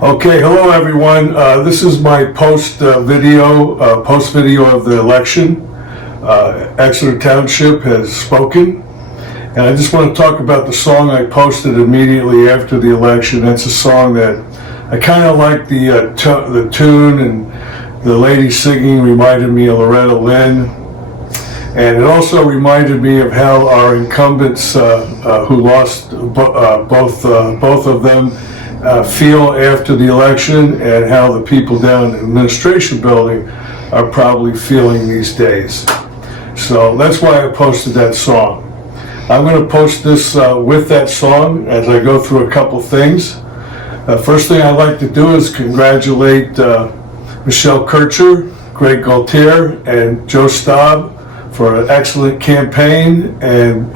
Okay, hello everyone. This is my post video of the election. Exeter Township has spoken, and I just want to talk about the song I posted immediately after the election. That's a song that I kind of like the tune, and the lady singing reminded me of Loretta Lynn, and it also reminded me of how our incumbents who lost both of them feel after the election, and how the people down in the administration building are probably feeling these days. So that's why I posted that song. I'm going to post this with that song as I go through a couple things. First thing I'd like to do is congratulate Michelle Kircher, Greg Galtere, and Joe Staub for an excellent campaign, and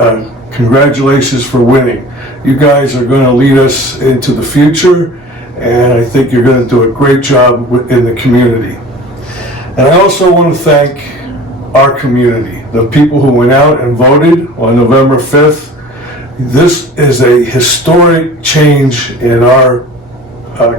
congratulations for winning. You guys are going to lead us into the future, and I think you're going to do a great job in the community. And I also want to thank our community, the people who went out and voted on November 5th. This is a historic change in our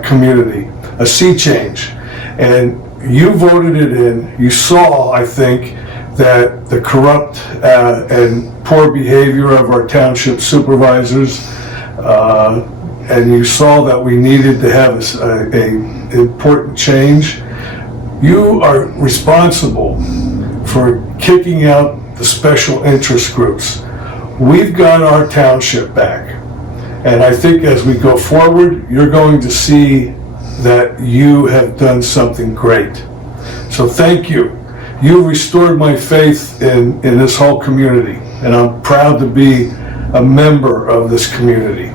community, a sea change. And you voted it in. You saw, I think, that the corrupt and poor behavior of our township supervisors, and you saw that we needed to have an important change. You are responsible for kicking out the special interest groups. We've got our township back, and I think as we go forward, you're going to see that you have done something great. So thank you. You restored my faith in this whole community, and I'm proud to be a member of this community.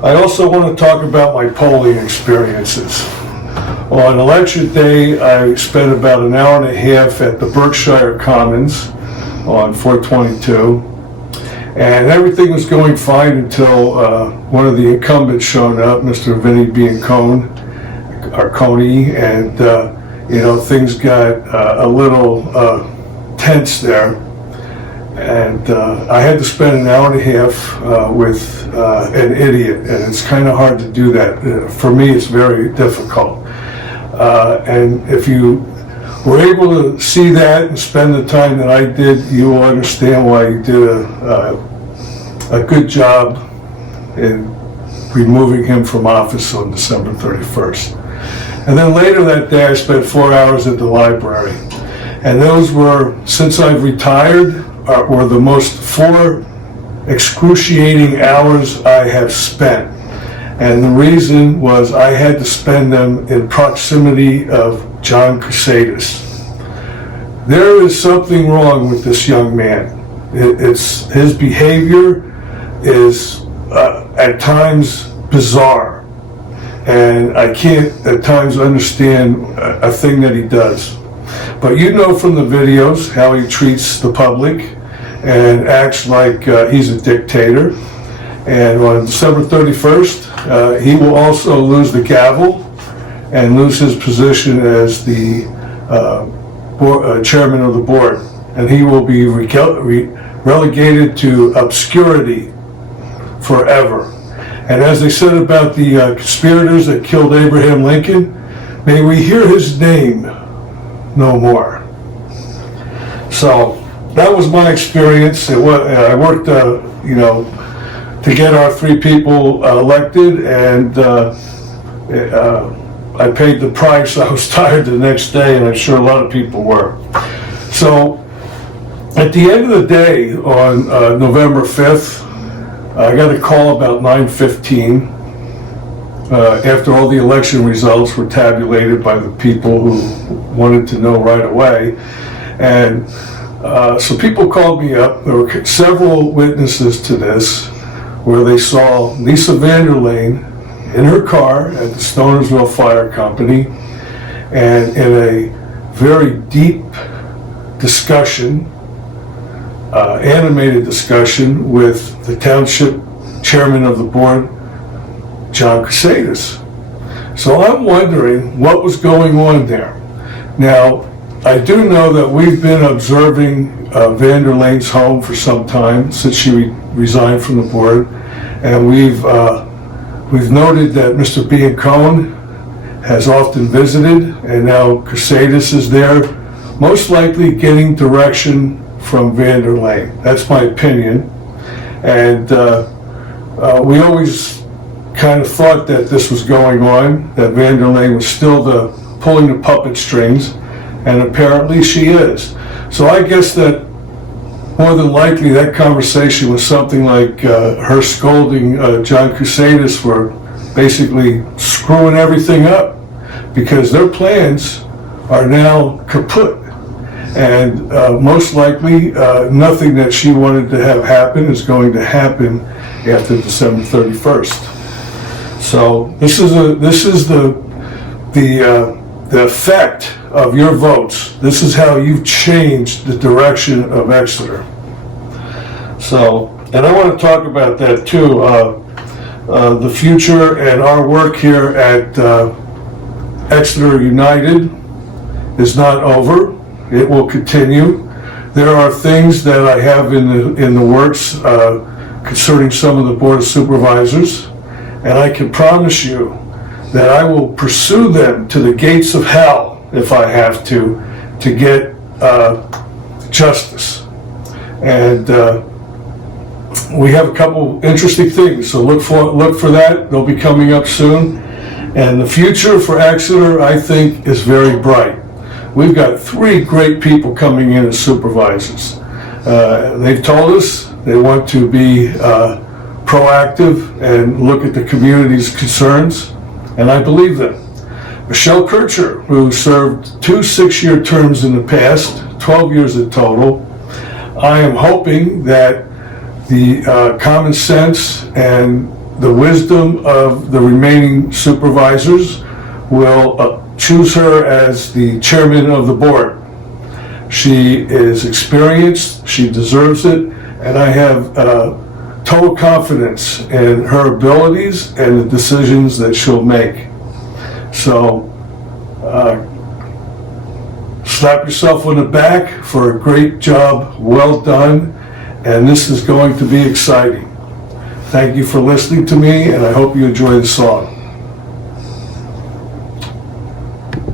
I also want to talk about my polling experiences. On election day, I spent about an hour and a half at the Berkshire Commons on 422, and everything was going fine until one of the incumbents showed up, Mr. Vinnie Biancone, and things got a little tense there, and I had to spend an hour and a half with an idiot, and it's kind of hard to do that. For me, it's very difficult. And if you were able to see that and spend the time that I did, you will understand why you did a good job in removing him from office on December 31st. And then later that day, I spent 4 hours at the library. And those were, since I've retired, were the most 4 excruciating hours I have spent. And the reason was I had to spend them in proximity of John Cusatis. There is something wrong with this young man. His behavior is at times bizarre. And I can't at times understand a thing that he does. But you know from the videos how he treats the public and acts like he's a dictator. And on December 31st, he will also lose the gavel and lose his position as the chairman of the board. And he will be relegated to obscurity forever. And as they said about the conspirators that killed Abraham Lincoln, may we hear his name no more. So that was my experience. I worked, to get our 3 people elected, and I paid the price. I was tired the next day, and I'm sure a lot of people were. So at the end of the day on November 5th, I got a call about 9:15 after all the election results were tabulated by the people who wanted to know right away. And so people called me up. There were several witnesses to this, where they saw Lisa Vanderlane in her car at the Stonersville Fire Company, and in a very deep discussion, animated discussion with the township chairman of the board, John Cusatis. So I'm wondering what was going on there. Now, I do know that we've been observing Vanderlane's home for some time, since she resigned from the board, and we've We've noted that Mr. Biancone has often visited, and now Cusatis is there, most likely getting direction from Vanderlane. That's my opinion. And we always kind of thought that this was going on, that Vanderlane was still pulling the puppet strings, and apparently she is. So I guess that more than likely that conversation was something like her scolding John Cusatis for basically screwing everything up, because their plans are now kaput. And most likely nothing that she wanted to have happen is going to happen after December 31st. So this is the effect of your votes. This is how you've changed the direction of Exeter. So, and I want to talk about that too. The future and our work here at Exeter United is not over. It will continue. There are things that I have in the works concerning some of the Board of Supervisors, and I can promise you that I will pursue them to the gates of hell if I have to get justice. And we have a couple interesting things, so look for that. They'll be coming up soon. And the future for Exeter, I think, is very bright. We've got 3 great people coming in as supervisors. They've told us they want to be proactive and look at the community's concerns, and I believe them. Michelle Kircher, who served 2 6-year terms in the past, 12 years in total. I am hoping that the common sense and the wisdom of the remaining supervisors will choose her as the chairman of the board. She is experienced, she deserves it, and I have total confidence in her abilities and the decisions that she'll make. So, slap yourself on the back for a great job, well done, and this is going to be exciting. Thank you for listening to me, and I hope you enjoy the song.